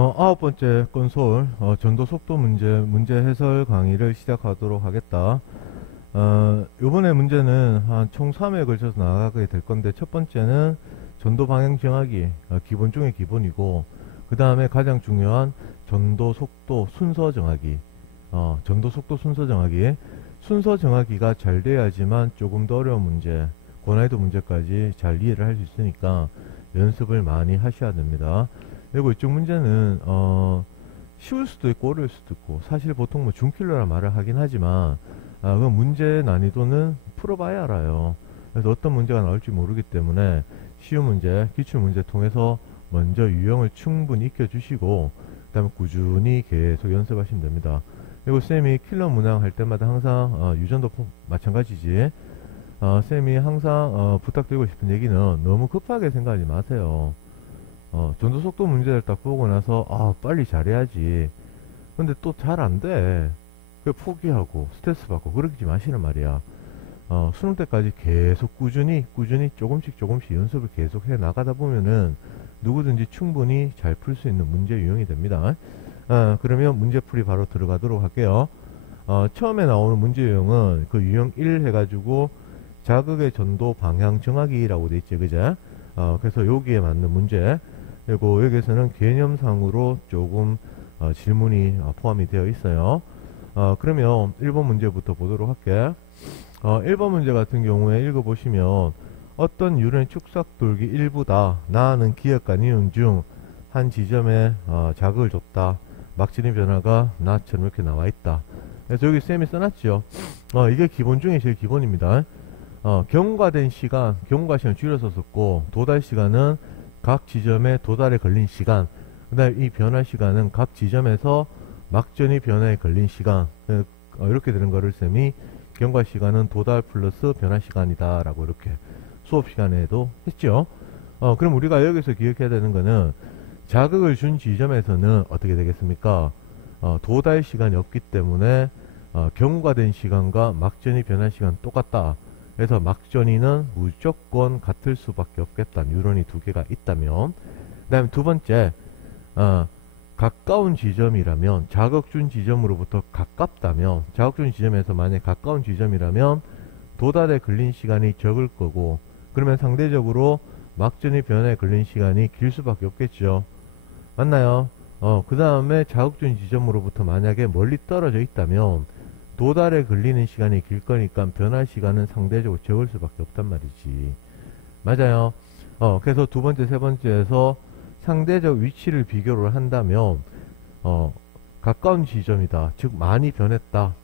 아홉 번째 건솔 전도 속도 문제 해설 강의를 시작하도록 하겠다. 요번에 문제는 한 총 3회에 걸쳐서 나가게 될 건데, 첫 번째는 전도 방향 정하기, 기본 중에 기본이고, 그 다음에 가장 중요한 전도 속도 순서 정하기, 전도 속도 순서 정하기. 순서 정하기가 잘 돼야지만 조금 더 어려운 문제, 고난이도 문제까지 잘 이해를 할 수 있으니까 연습을 많이 하셔야 됩니다. 그리고 이쪽 문제는 쉬울 수도 있고 어려울 수도 있고, 사실 보통 뭐 준킬러라 말을 하긴 하지만 그 문제 난이도는 풀어봐야 알아요. 그래서 어떤 문제가 나올지 모르기 때문에 쉬운 문제, 기출 문제 통해서 먼저 유형을 충분히 익혀주시고, 그 다음에 꾸준히 계속 연습하시면 됩니다. 그리고 쌤이 킬러 문항 할 때마다 항상 유전도 마찬가지지. 쌤이 항상 부탁드리고 싶은 얘기는 너무 급하게 생각하지 마세요. 전도 속도 문제를 딱 보고 나서 빨리 잘해야지. 근데 또 잘 안 돼. 그 포기하고 스트레스 받고 그러지 마시는 말이야. 수능 때까지 계속 꾸준히 조금씩 연습을 계속 해 나가다 보면은 누구든지 충분히 잘 풀 수 있는 문제 유형이 됩니다. 그러면 문제풀이 바로 들어가도록 할게요. 처음에 나오는 문제 유형은 그 유형 1 해가지고 자극의 전도 방향 정하기라고 돼 있지, 그제? 그래서 여기에 맞는 문제. 그리고 여기에서는 개념상으로 조금 질문이 포함이 되어 있어요. 그러면 1번 문제부터 보도록 할게. 1번 문제 같은 경우에 읽어보시면, 어떤 유령의 축삭 돌기 일부다. 나는 기억과 니은 중 한 지점에 자극을 줬다. 막지는 변화가 나처럼 이렇게 나와 있다. 그래서 여기 쌤이 써놨죠. 이게 기본 중에 제일 기본입니다. 경과된 시간, 경과 시간 줄여서 썼고, 도달 시간은 각 지점에 도달에 걸린 시간, 그 다음에 이 변화 시간은 각 지점에서 막전이 변화에 걸린 시간. 이렇게 되는 거를 쌤이 경과 시간은 도달 플러스 변화 시간이다 라고 이렇게 수업 시간에도 했죠. 그럼 우리가 여기서 기억해야 되는 거는, 자극을 준 지점에서는 어떻게 되겠습니까? 도달 시간이 없기 때문에 경과된 시간과 막전이 변화 시간 똑같다. 그래서 막전이는 무조건 같을 수밖에 없겠다. 뉴런이 두 개가 있다면. 그 다음에 두 번째, 가까운 지점이라면, 자극 준 지점으로부터 가깝다면, 자극 준 지점에서 만약 가까운 지점이라면 도달에 걸린 시간이 적을 거고, 그러면 상대적으로 막전이 변화에 걸린 시간이 길 수밖에 없겠죠. 맞나요? 그 다음에 자극 준 지점으로부터 만약에 멀리 떨어져 있다면 도달에 걸리는 시간이 길 거니까 변화 시간은 상대적으로 적을 수밖에 없단 말이지. 맞아요. 그래서 두 번째, 세 번째에서 상대적 위치를 비교를 한다면, 가까운 지점이다. 즉, 많이 변했다.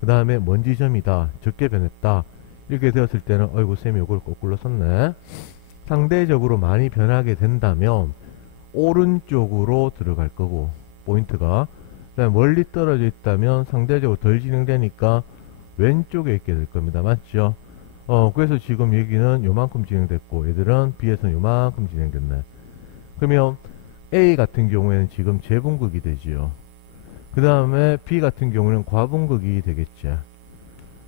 그 다음에 먼 지점이다. 적게 변했다. 이렇게 되었을 때는, 어이구, 쌤이 이걸 거꾸로 썼네. 상대적으로 많이 변하게 된다면, 오른쪽으로 들어갈 거고, 포인트가. 그다음에 멀리 떨어져 있다면 상대적으로 덜 진행되니까 왼쪽에 있게 될 겁니다. 맞죠? 그래서 지금 여기는 요만큼 진행됐고, 얘들은 B에서는 요만큼 진행됐네. 그러면 A 같은 경우에는 지금 재분극이 되지요. 그 다음에 B 같은 경우는 과분극이 되겠죠.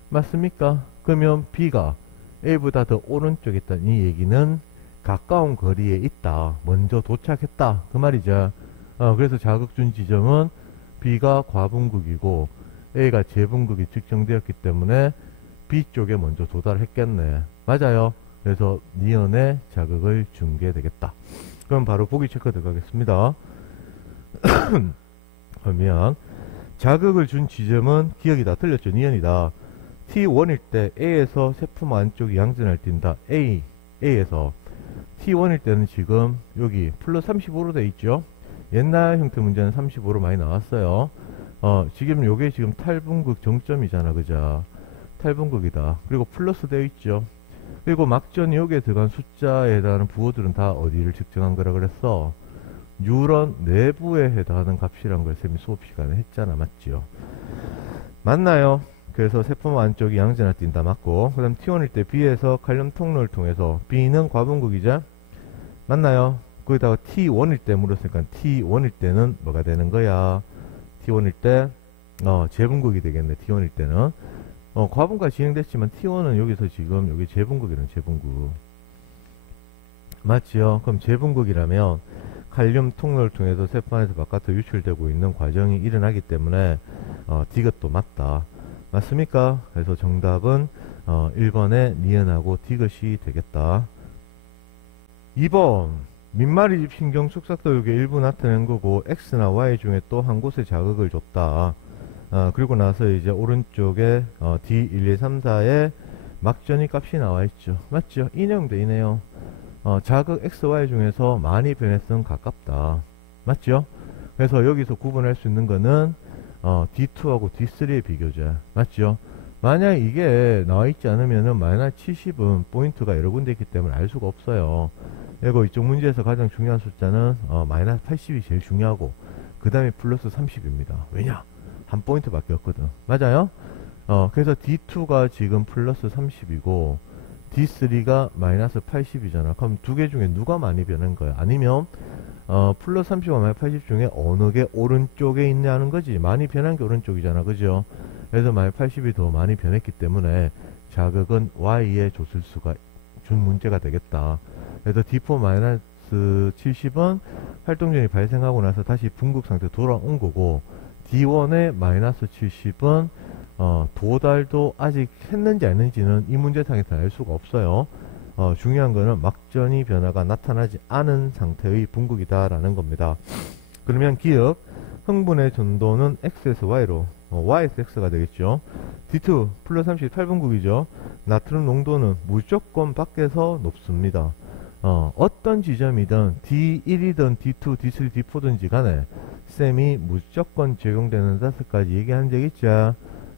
맞습니까? 그러면 B가 A보다 더 오른쪽에 있다는 이 얘기는 가까운 거리에 있다. 먼저 도착했다. 그 말이죠. 그래서 자극준 지점은 B가 과분극이고 A가 재분극이 측정되었기 때문에 B 쪽에 먼저 도달했겠네. 맞아요. 그래서 니은에 자극을 준 게 되겠다. 그럼 바로 보기 체크 들어가겠습니다. 그러면 자극을 준 지점은 기억이다. 틀렸죠. 니은이다. T1일 때 A에서 세품 안쪽이 양전을 띈다. A에서 T1일 때는 지금 여기 플러스 35로 돼 있죠. 옛날 형태 문제는 35로 많이 나왔어요. 지금 요게 지금 탈분극 정점이잖아. 그죠? 탈분극이다. 그리고 플러스 되어 있죠. 그리고 막전이 여기에 들어간 숫자에 해당하는 부호들은 다 어디를 측정한 거라 그랬어? 뉴런 내부에 해당하는 값이란 걸 쌤이 수업 시간에 했잖아. 맞지요? 맞나요? 그래서 세품 안쪽이 양전을 띈다. 맞고, 그 다음 T1일 때 B에서 칼륨 통로를 통해서, B는 과분극이죠? 맞나요? 거기다가 T1일 때 물었으니까 T1일 때는 뭐가 되는 거야? T1일 때 재분극이 되겠네. T1일 때는 과분가 진행됐지만 T1은 여기서 지금 여기 재분극이라는 재분극. 맞지요? 그럼 재분극이라면 칼륨 통로를 통해서 세포 안에서 바깥으로 유출되고 있는 과정이 일어나기 때문에 디귿도 맞다. 맞습니까? 그래서 정답은 1번의 니은하고 디귿이 되겠다. 2번 민마리집 신경 축삭도육의 일부 나타낸 거고 X나 Y 중에 또 한 곳에 자극을 줬다. 그리고 나서 이제 오른쪽에 D12344의 막전이 값이 나와 있죠. 맞죠? 인형도 이네요. 자극 XY 중에서 많이 변했으면 가깝다. 맞죠? 그래서 여기서 구분할 수 있는 거는 D2하고 D3의 비교자. 맞죠? 만약 이게 나와 있지 않으면은 마이너스 70은 포인트가 여러 군데 있기 때문에 알 수가 없어요. 그리고 이쪽 문제에서 가장 중요한 숫자는 마이너스 80이 제일 중요하고 그 다음에 플러스 30입니다. 왜냐? 한 포인트 밖에 없거든. 맞아요? 그래서 D2가 지금 플러스 30이고 D3가 마이너스 80이잖아. 그럼 두 개 중에 누가 많이 변한 거야? 아니면 플러스 30과 마이너스 80 중에 어느 게 오른쪽에 있냐는 거지. 많이 변한 게 오른쪽이잖아. 그죠? 그래서 마이너스 80이 더 많이 변했기 때문에 자극은 Y에 줬을 수가 준 문제가 되겠다. 그래서 D4 마이너스 70은 활동전이 발생하고 나서 다시 분극 상태 돌아온 거고 D1의 마이너스 70은 도달도 아직 했는지 안 했는지는 이 문제상에서 알 수가 없어요. 중요한 거는 막전이 변화가 나타나지 않은 상태의 분극이다 라는 겁니다. 그러면 기억 흥분의 전도는 X에서 Y로 Y에서 X가 되겠죠. D2 플러스 38분극이죠. 나트륨 농도는 무조건 밖에서 높습니다. 어떤 지점이든 D1이든 D2, D3, D4든지 간에 쌤이 무조건 적용되는 5가지 얘기한 적 있죠.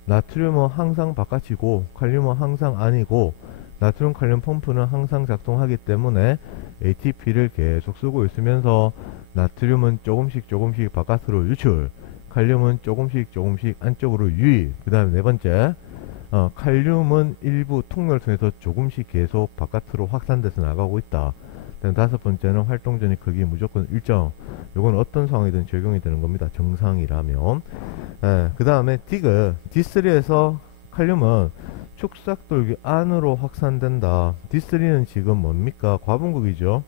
나트륨은 항상 바깥이고 칼륨은 항상 아니고 나트륨 칼륨 펌프는 항상 작동하기 때문에 ATP를 계속 쓰고 있으면서 나트륨은 조금씩 바깥으로 유출, 칼륨은 조금씩 안쪽으로 유입. 그 다음에 네 번째 칼륨은 일부 통로를 통해서 조금씩 계속 바깥으로 확산돼서 나가고 있다. 다섯 번째는 활동전이 크기 무조건 일정. 요건 어떤 상황이든 적용이 되는 겁니다. 정상이라면. 그 다음에 D3에서 칼륨은 축삭돌기 안으로 확산된다. D3는 지금 뭡니까? 과분극이죠.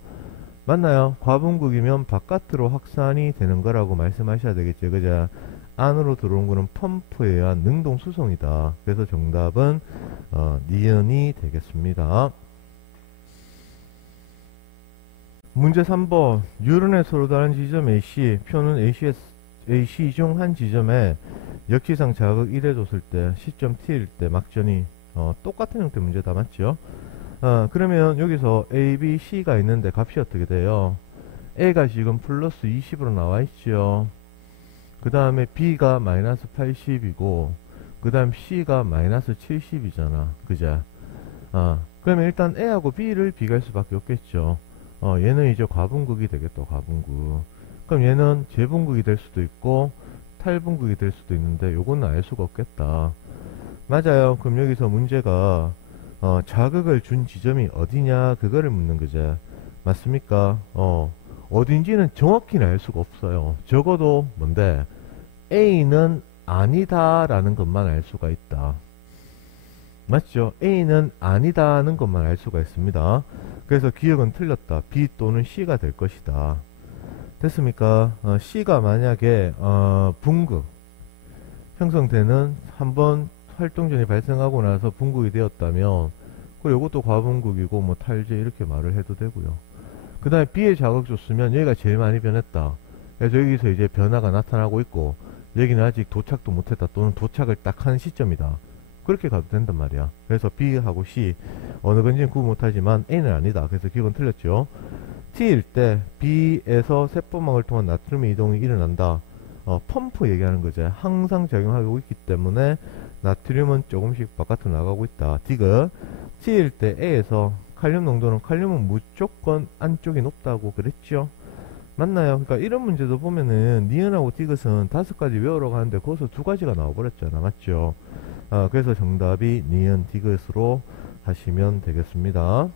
맞나요? 과분극이면 바깥으로 확산이 되는 거라고 말씀하셔야 되겠죠. 그죠? 안으로 들어온 거는 펌프에 의한 능동 수송이다. 그래서 정답은 니은이 되겠습니다. 문제 3번 유른의 서로 다른 지점 AC 표는 AC 중 한 지점에 역지상 자극 1해 줬을 때 시점 T일 때 막전이 똑같은 형태 문제다. 맞죠? 그러면 여기서 A, B, C가 있는데 값이 어떻게 돼요? A가 지금 플러스 20으로 나와 있죠. 그 다음에 B가 마이너스 80이고 그 다음 C가 마이너스 70이잖아. 그죠? 그러면 일단 A하고 B를 비교할 수밖에 없겠죠. 얘는 이제 과분극이 되겠다. 과분극. 그럼 얘는 재분극이 될 수도 있고 탈분극이 될 수도 있는데 요거는 알 수가 없겠다. 맞아요. 그럼 여기서 문제가 자극을 준 지점이 어디냐 그거를 묻는 거죠. 맞습니까? 어딘지는 정확히는 알 수가 없어요. 적어도 뭔데 A는 아니다 라는 것만 알 수가 있다. 맞죠? A는 아니다는 것만 알 수가 있습니다. 그래서 기억은 틀렸다. B 또는 C가 될 것이다. 됐습니까? C가 만약에 분극 형성되는 한번 활동전이 발생하고 나서 분극이 되었다면 그리고 이것도 과분극이고 뭐 탈제 이렇게 말을 해도 되고요. 그 다음에 B에 자극 줬으면 여기가 제일 많이 변했다. 그래서 여기서 이제 변화가 나타나고 있고 여기는 아직 도착도 못했다 또는 도착을 딱 한 시점이다. 그렇게 가도 된단 말이야. 그래서 B하고 C 어느 건지는 구분 못하지만 A는 아니다. 그래서 기억은 틀렸죠. T일 때 B에서 세포망을 통한 나트륨의 이동이 일어난다. 펌프 얘기하는 거죠. 항상 작용하고 있기 때문에 나트륨은 조금씩 바깥으로 나가고 있다. 디귿 T일 때 A에서 칼륨 농도는 칼륨은 무조건 안쪽이 높다고 그랬죠. 맞나요? 그러니까 이런 문제도 보면은 니은하고 디귿은 5가지 외우러 가는데 거기서 2가지가 나와버렸잖아. 맞죠? 그래서 정답이 니은 디귿으로 하시면 되겠습니다.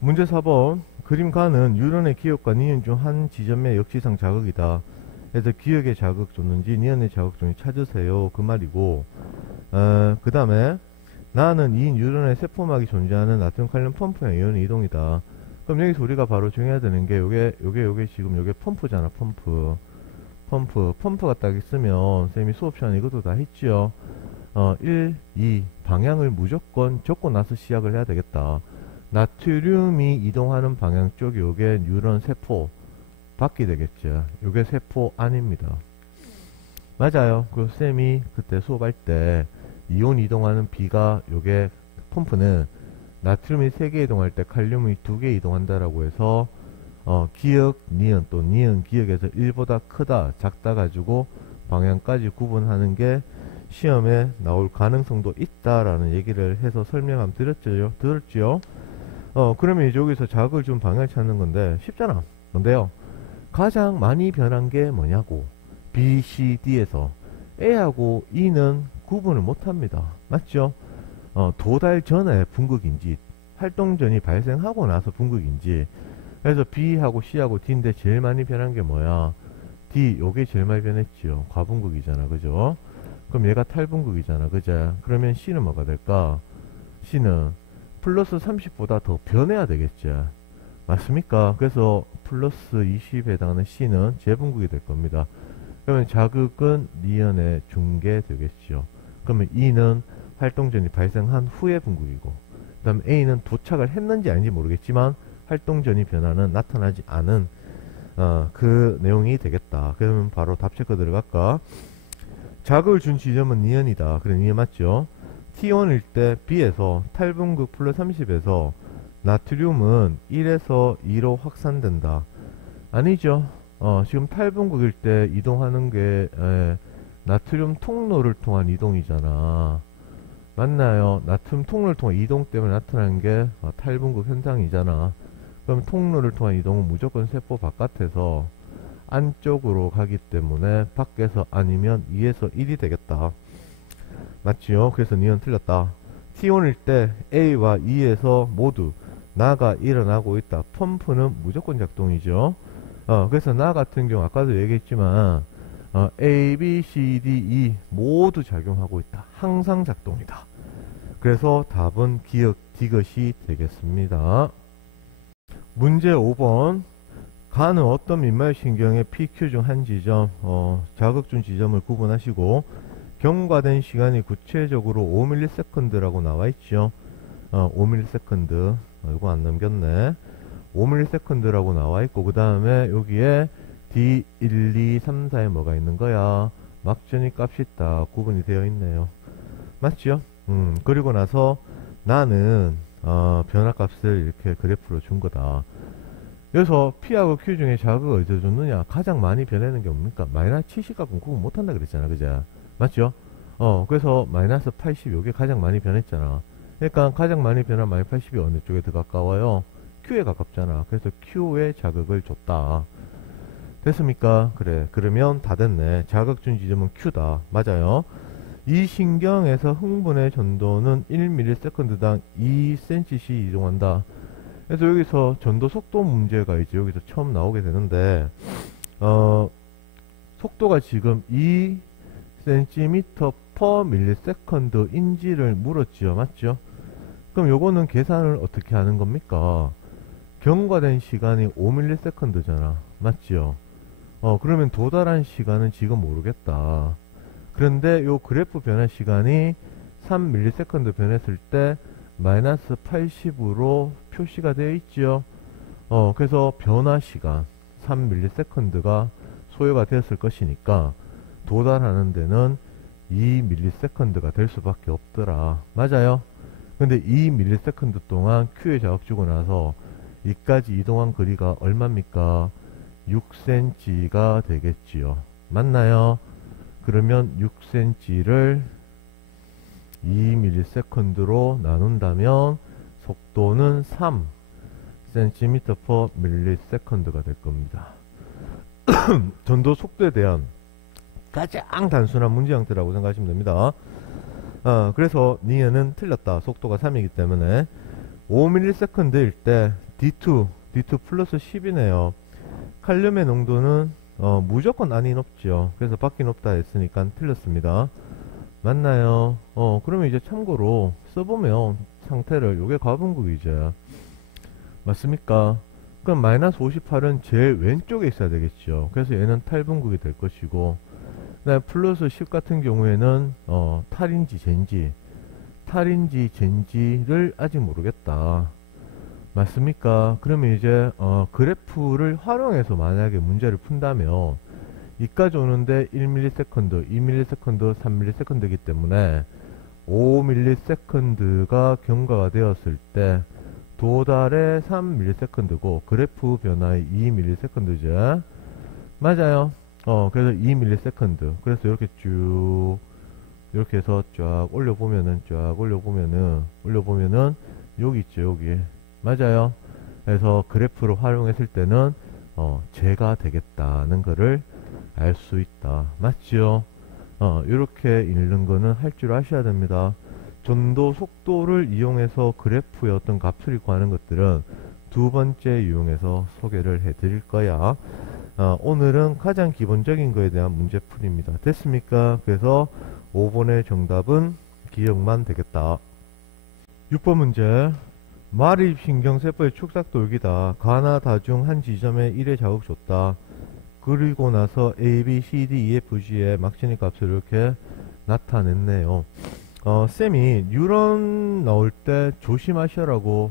문제 4번 그림 가는 유런의 기억과 니은 중 한 지점의 역지상 자극이다. 그래서 기억의 자극 줬는지 니은의 자극 줬는지 찾으세요. 그 말이고 그 다음에 나는 이 뉴런의 세포막이 존재하는 나트륨 칼륨 펌프형 이온의 이동이다. 그럼 여기서 우리가 바로 정해야 되는 게 요게 지금 요게 펌프잖아. 펌프가 딱 있으면 쌤이 수업 시간에 이것도 다 했지요. 1, 2 방향을 무조건 적고 나서 시작을 해야 되겠다. 나트륨이 이동하는 방향 쪽이 요게 뉴런 세포 밖이 되겠죠. 요게 세포 안입니다. 맞아요. 그 쌤이 그때 수업할 때 이온 이동하는 B가 요게 펌프는 나트륨이 3개 이동할 때 칼륨이 2개 이동한다라고 해서 기역, 니은 또 니은, 기역에서 1보다 크다, 작다 가지고 방향까지 구분하는 게 시험에 나올 가능성도 있다라는 얘기를 해서 설명 한번 들었지요? 그러면 이제 여기서 자극을 준 방향을 찾는 건데 쉽잖아. 뭔데요? 가장 많이 변한 게 뭐냐고. B, C, D에서 A하고 E는 구분을 못합니다. 맞죠? 도달 전에 분극인지 활동전이 발생하고 나서 분극인지. 그래서 B하고 C하고 D인데 제일 많이 변한 게 뭐야? D, 요게 제일 많이 변했지요. 과분극이잖아. 그죠? 그럼 얘가 탈분극이잖아. 그죠? 그러면 C는 뭐가 될까? C는 플러스 30보다 더 변해야 되겠죠. 맞습니까? 그래서 플러스 20에 해당하는 C는 재분극이 될 겁니다. 그러면 자극은 니은의 중계 되겠죠. 그러면 E는 활동전이 발생한 후의 분극이고, 그 다음 A는 도착을 했는지 아닌지 모르겠지만 활동전이 변화는 나타나지 않은 그 내용이 되겠다. 그러면 바로 답 체크 들어갈까? 자극을 준 지점은 니은이다. 그래, 니은 맞죠? T1일 때 B에서 탈분극 플러스 30에서 나트륨은 1에서 2로 확산된다. 아니죠. 지금 탈분극일 때 이동하는 게 나트륨 통로를 통한 이동이잖아. 맞나요? 나트륨 통로를 통한 이동 때문에 나타나는 게 탈분극 현상이잖아. 그럼 통로를 통한 이동은 무조건 세포 바깥에서 안쪽으로 가기 때문에 밖에서 아니면 2에서 1이 되겠다. 맞지요? 그래서 니은 틀렸다. T1일 때 A와 E에서 모두 나가 일어나고 있다. 펌프는 무조건 작동이죠. 그래서 나 같은 경우 아까도 얘기했지만 A, B, C, D, E 모두 작용하고 있다. 항상 작동이다. 그래서 답은 기역 D것이 되겠습니다. 문제 5번. 가는 어떤 민말신경의 PQ 중 한 지점, 자극준 지점을 구분하시고 경과된 시간이 구체적으로 5ms라고 나와있죠. 5ms. 이거 안 넘겼네. 5ms라고 나와있고, 그 다음에 여기에 D1, 2, 3, 4에 뭐가 있는 거야? 막전이 값이 딱 구분이 되어 있네요. 맞죠? 그리고 나서 나는 변화값을 이렇게 그래프로 준 거다. 그래서 P하고 Q 중에 자극을 어디서 줬느냐? 가장 많이 변하는 게 뭡니까? 마이너스 70값은 구분 못한다 그랬잖아. 그죠? 맞죠? 그래서 마이너스 80, 요게 가장 많이 변했잖아. 그러니까 가장 많이 변한 마이너스 80이 어느 쪽에 더 가까워요? Q에 가깝잖아. 그래서 Q에 자극을 줬다. 됐습니까? 그래. 그러면 다 됐네. 자극 준 지점은 Q다. 맞아요. 이 신경에서 흥분의 전도는 1ms당 2cm씩 이동한다. 그래서 여기서 전도 속도 문제가 이제 여기서 처음 나오게 되는데, 속도가 지금 2cm/ms 인지를 물었지요. 맞죠? 그럼 요거는 계산을 어떻게 하는 겁니까? 경과된 시간이 5ms잖아. 맞죠? 그러면 도달한 시간은 지금 모르겠다. 그런데 요 그래프 변화 시간이 3ms 변했을 때 마이너스 80으로 표시가 되어 있죠. 그래서 변화 시간 3ms가 소요가 되었을 것이니까 도달하는 데는 2ms가 될 수밖에 없더라. 맞아요? 근데 2ms 동안 Q에 자극 주고 나서 이까지 이동한 거리가 얼마입니까? 6cm가 되겠지요. 맞나요? 그러면 6cm를 2ms로 나눈다면 속도는 3cm/ms가 될 겁니다. 전도 속도에 대한 가장 단순한 문제 형태라고 생각하시면 됩니다. 그래서 니은은 틀렸다. 속도가 3이기 때문에 5ms일 때 D2 플러스 10이네요. 칼륨의 농도는 무조건 안이 높죠. 그래서 밖이 높다 했으니까 틀렸습니다. 맞나요? 그러면 이제 참고로 써보면 상태를, 요게 과분극이죠. 맞습니까? 그럼 마이너스 58은 제일 왼쪽에 있어야 되겠죠. 그래서 얘는 탈분극이 될 것이고, 그다음에 플러스 10 같은 경우에는 탈인지 젠지를 아직 모르겠다. 맞습니까? 그러면 이제 그래프를 활용해서 만약에 문제를 푼다면 이까지 오는데 1ms, 2ms, 3ms 이기 때문에 5ms가 경과가 되었을 때 도달의 3ms고 그래프 변화의 2ms죠. 맞아요. 그래서 2ms. 그래서 이렇게 쭉 이렇게 해서 쫙 올려보면은 여기 있죠, 여기. 맞아요. 그래서 그래프를 활용했을 때는 제가 되겠다는 거를 알 수 있다. 맞죠? 이렇게 읽는 거는 할 줄 아셔야 됩니다. 전도 속도를 이용해서 그래프의 어떤 값을 구하는 것들은 두 번째 이용해서 소개를 해 드릴 거야. 오늘은 가장 기본적인 거에 대한 문제풀이입니다. 됐습니까? 그래서 5번의 정답은 기억만 되겠다. 6번 문제. 말입신경세포의 축삭 돌기다. 가나 다중 한 지점에 1의 자극 줬다. 그리고 나서 A, B, C, D, E, F, G의 막신의 값을 이렇게 나타냈네요. 쌤이 뉴런 나올 때 조심하셔라고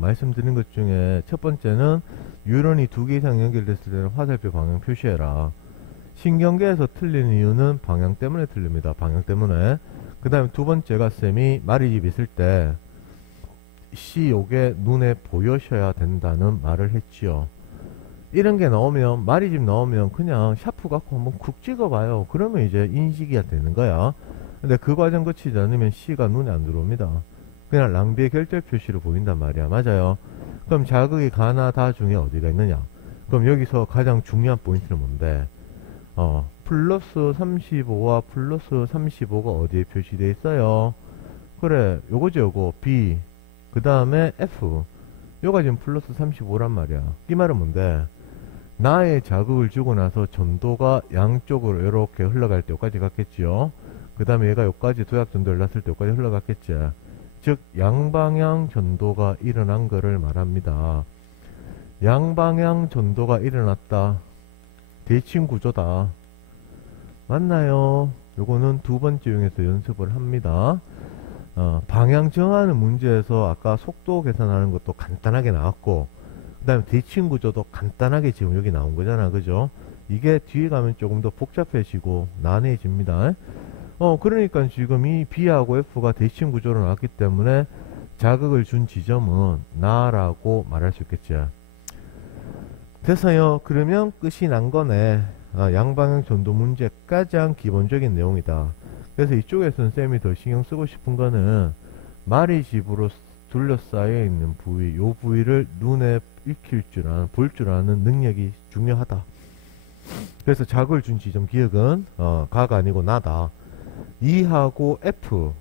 말씀드린 것 중에 첫 번째는 뉴런이 2개 이상 연결됐을 때는 화살표 방향 표시해라. 신경계에서 틀리는 이유는 방향 때문에 틀립니다. 방향 때문에. 그 다음에 두 번째가 쌤이 말이집 있을 때 C 요게 눈에 보여셔야 된다는 말을 했지요. 이런 게 나오면 말이집 나오면 그냥 샤프 갖고 한번 쿡 찍어봐요. 그러면 이제 인식이 되는 거야. 근데 그 과정 거치지 않으면 C가 눈에 안 들어옵니다. 그냥 랑비의 결절 표시로 보인단 말이야. 맞아요. 그럼 자극이 가나 다 중에 어디가 있느냐? 그럼 여기서 가장 중요한 포인트는 뭔데? 플러스 35와 플러스 35가 어디에 표시되어 있어요? 그래, 요거죠, 요거. B. 그 다음에 F. 요가 지금 플러스 35란 말이야. 이 말은 뭔데? 나의 자극을 주고 나서 전도가 양쪽으로 이렇게 흘러갈 때 여기까지 갔겠지요. 그 다음에 얘가 여기까지 도약 전도를 났을 때 여기까지 흘러갔겠지. 즉 양방향 전도가 일어난 거를 말합니다. 양방향 전도가 일어났다. 대칭 구조다. 맞나요? 요거는 두 번째 이용해서 연습을 합니다. 방향 정하는 문제에서 아까 속도 계산하는 것도 간단하게 나왔고, 그 다음에 대칭 구조도 간단하게 지금 여기 나온 거잖아. 그죠? 이게 뒤에 가면 조금 더 복잡해지고 난해집니다. 그러니까 지금 이 B하고 F가 대칭 구조로 나왔기 때문에 자극을 준 지점은 나라고 말할 수 있겠죠. 됐어요. 그러면 끝이 난 거네. 양방향 전도 문제 가장 기본적인 내용이다. 그래서 이쪽에서는 쌤이 더 신경 쓰고 싶은 거는 말이집으로 둘러싸여 있는 부위, 요 부위를 눈에 볼 줄 아는 능력이 중요하다. 그래서 자극을 준 지점 기억은 가가 아니고 나다. E하고 F.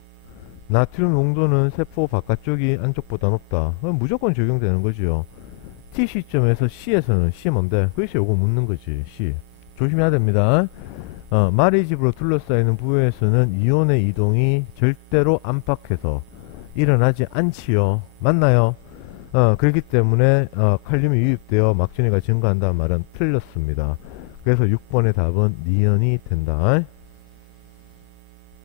나트륨 농도는 세포 바깥쪽이 안쪽보다 높다. 무조건 적용되는 거지요. T 시점에서 C에서는 C 뭔데? 그래서 요거 묻는 거지. C. 조심해야 됩니다. 말이집으로 둘러싸이는 부위에서는 이온의 이동이 절대로 안팎에서 일어나지 않지요. 맞나요? 그렇기 때문에 칼륨이 유입되어 막진이가 증가한다는 말은 틀렸습니다. 그래서 6번의 답은 니은이 된다.